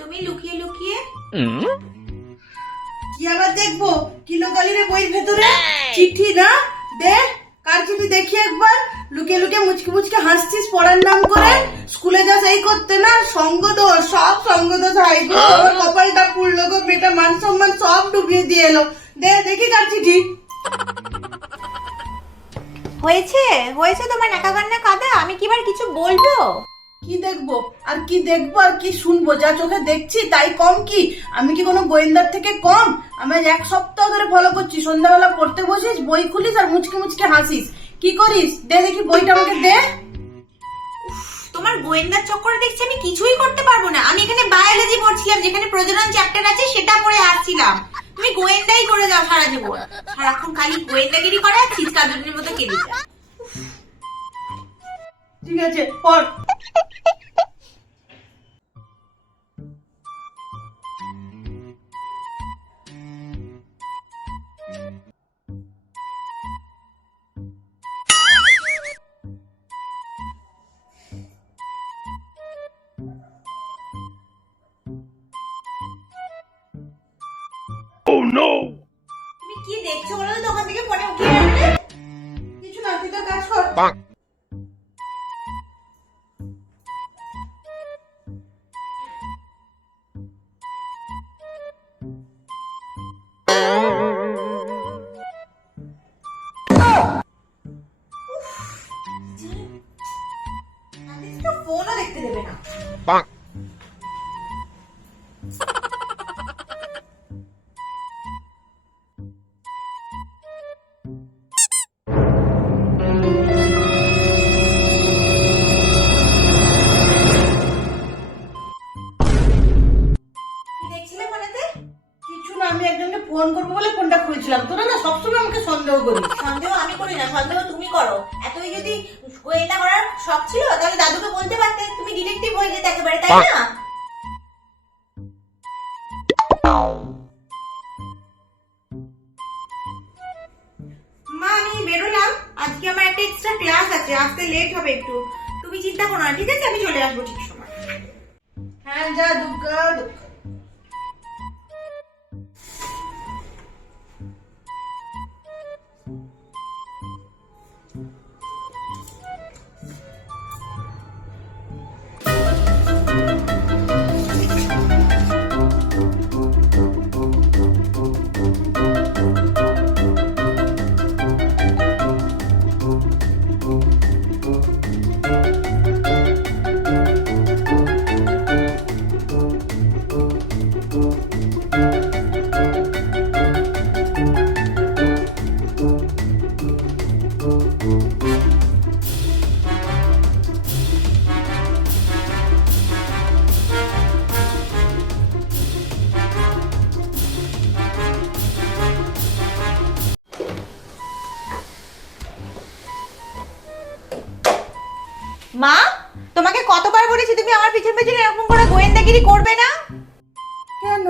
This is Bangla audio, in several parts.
তুমি লুকিয়ে লুকিয়ে? কি আবার দেখবো? কিলোকালির বইয়ের ভেতরে চিঠি না? দেখ কার চিঠি দেখি একবার। লুকিয়ে লুকিয়ে মুচকি মুচকি হাসছিস পড়ার নাম করে। স্কুলে যাস এই করতে না? সঙ্গদোষ, সব সঙ্গদোষ। হাই গো, আমার কপালটা পুড়লো গো, মেয়েটা মান সম্মান সব ডুবিয়ে দিয়ে এলো। দেখি কার চিঠি। হয়েছে হয়েছে তোমার নাকা কান্না কাঁদা, আমি কি এবার কিছু বলবো? কি দেখবো আর কি দেখবো আর কি শুনবো? যা চোখে দেখছি তাই কম কি? আমি কি কোনো গোয়েন্দার থেকে কম? আমি আজ 1 সপ্তাহ ধরে ফলো করছি। সন্ধ্যাবেলা পড়তে বসিস, বই খুলিস আর মুচকি মুচকি হাসিস। কি করিস? দেখি বইটা আমাকে দে। তোমার গোয়েন্দার চক্করে দেখছি আমি কিছুই করতে পারবো না। আমি এখানে বায়োলজি পড়ছিলাম, যেখানে প্রজনন চ্যাপ্টার আছে সেটা পড়ে আসছিলাম। তুমি গোয়েন্দাই করে যাও সারা জীবন, সারাক্ষণ খালি গোয়েন্দাগিরি করে আর ছিচকাদুনির মতো কেঁদে যায়। ঠিক আছে পড়। তুমি কি দেখছো বলো তো? ওখান থেকে ফোনে উঠিয়ে রাখলে। কিছু না, তুই তো কাজ কর। ফোনও দেখতে দেবে না। কি দেখছিলে ফোনেতে? কিছু না, আমি একজনকে ফোন করবো বলে ফোনটা খুলছিলাম। তোরা না সবসময় আমাকে সন্দেহ করিস। সন্দেহ আমি করি না, সন্দেহ তুমি করো। এতই যদি গোয়েন্দা করার শখ ছিল তাহলে দাদুকে বলতে পারতে, তুমি ডিটেকটিভ হয়ে যেতে একেবারে, তাই না? মা আমি বেরোলাম, আজকে আমার একটা এক্সট্রা ক্লাস আছে, আসতে লেট হবে একটু। তুমি চিন্তা করো না, ঠিক আছে? আমি চলে আসবো ঠিক সময়। হ্যাঁ যা, দুর্গা দুর্গা। মা, তোমাকে কতবার বলেছি তুমি আমার পিছন পিছন এরকম করে গোয়েন্দাগিরি করবে না? কেন?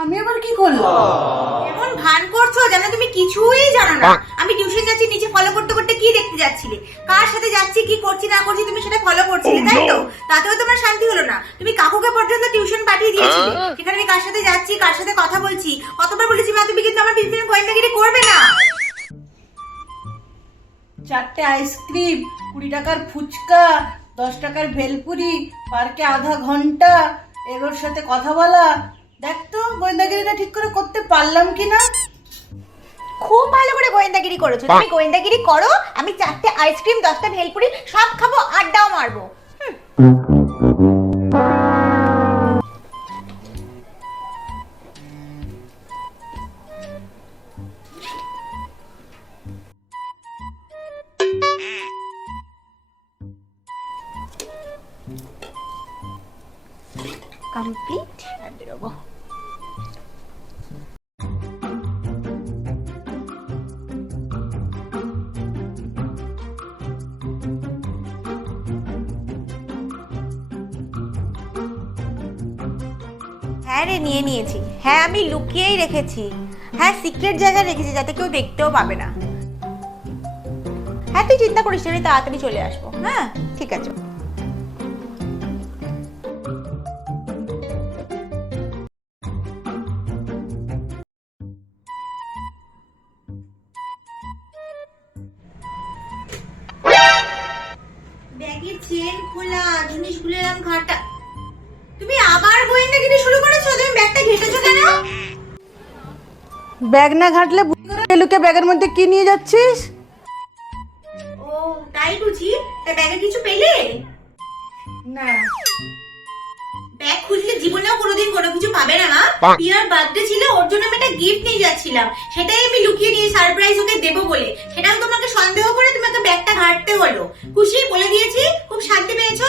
আমি আবার কি করলাম? এমন ভান করছো যেন তুমি কিছুই জানো না। আমি টিউশন যাচ্ছি, নিচে ফলো করতে করতে কি দেখতে যাচ্ছিলে? কার সাথে যাচ্ছি, কি করছি না করছি তুমি সেটা ফলো করছিলে, তাই তো? তাতেও তোমার শান্তি হলো না। তুমি কাকুকে পর্যন্ত টিউশন পাঠিয়ে দিয়েছিলে, সেখানে আমি কার সাথে যাচ্ছি, কার সাথে কথা বলছি কতবার বলেছি। মা তুমি কিন্তু আমার পিছন গোয়েন্দাগিরি করবে না। 4টে আইসক্রিম, 20 টাকার ফুচকা, 10 টাকার ভেলপুরি, পার্কে আধা ঘন্টা, এগুলোর সাথে কথা বলা। দেখ তো গোয়েন্দাগিরিটা ঠিক করে করতে পারলাম কিনা। খুব ভালো করে গোয়েন্দাগিরি করেছো তুমি। গোয়েন্দাগিরি করো, আমি 4টে আইসক্রিম, 10টা ভেলপুরি সব খাবো, আড্ডাও মারবো। কমপ্লিট, আর বেরোবো। হ্যাঁ রে, নিয়ে নিয়েছি। হ্যাঁ আমি লুকিয়েই রেখেছি। হ্যাঁ সিক্রেট জায়গায় রেখেছি, যাতে কেউ দেখতেও পাবে না। হ্যাঁ তুই চিন্তা করিস না, আমি তাড়াতাড়ি চলে আসবো। হ্যাঁ ঠিক আছে। খোলা, জিনিসগুলো এরকম ঘাটা। তুমি আবার গোয়েন্দাগিরি শুরু করেছো? তুমি ব্যাগটা ঘেটেছো কেন? ব্যাগ না ঘাটলে বুঝি করে লুকে ব্যাগের মধ্যে কি নিয়ে যাচ্ছিস? ও তাই বুঝি। তা ব্যাগে কিছু পেলে? না। ব্যাগ খুললে জীবনেও কোনোদিন কোনো কিছু পাবে না। টিয়ার বার্থডে ছিল, ওর জন্য আমি একটা গিফট নিয়ে যাচ্ছিলাম, সেটাই আমি লুকিয়ে নিয়ে সারপ্রাইজ ওকে দেবো বলে, সেটাও তোমাকে সন্দেহ করে তোমাকে ব্যাগটা ঘাটতে হলো। খুশি? বলে দিয়েছি, খুব শান্তি পেয়েছো?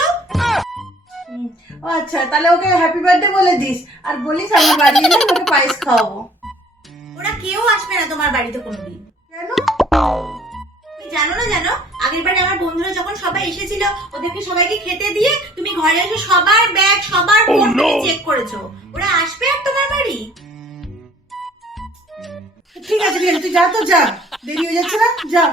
ও আচ্ছা, তাহলে ওকে হ্যাপি বার্থডে বলে দিস, আর বলিস আমার বাড়ি এলে ওকে পায়েস খাওয়াবো। ওরা কেউ আসবে না তোমার বাড়িতে কোনোদিন। কেন? তুমি জানো না জানো, আগের বারে আমার বন্ধুরা যখন সবাই এসেছিল, ওদেরকে সবাইকে খেতে দিয়ে তুমি ঘরে এসে সবার ব্যাগ সবার ফোন চেক করেছো। ওরা আসবে আর তোমার বাড়ি? ঠিক আছে তুই যা, তো যা, দেরি হয়ে যাচ্ছে না, যা।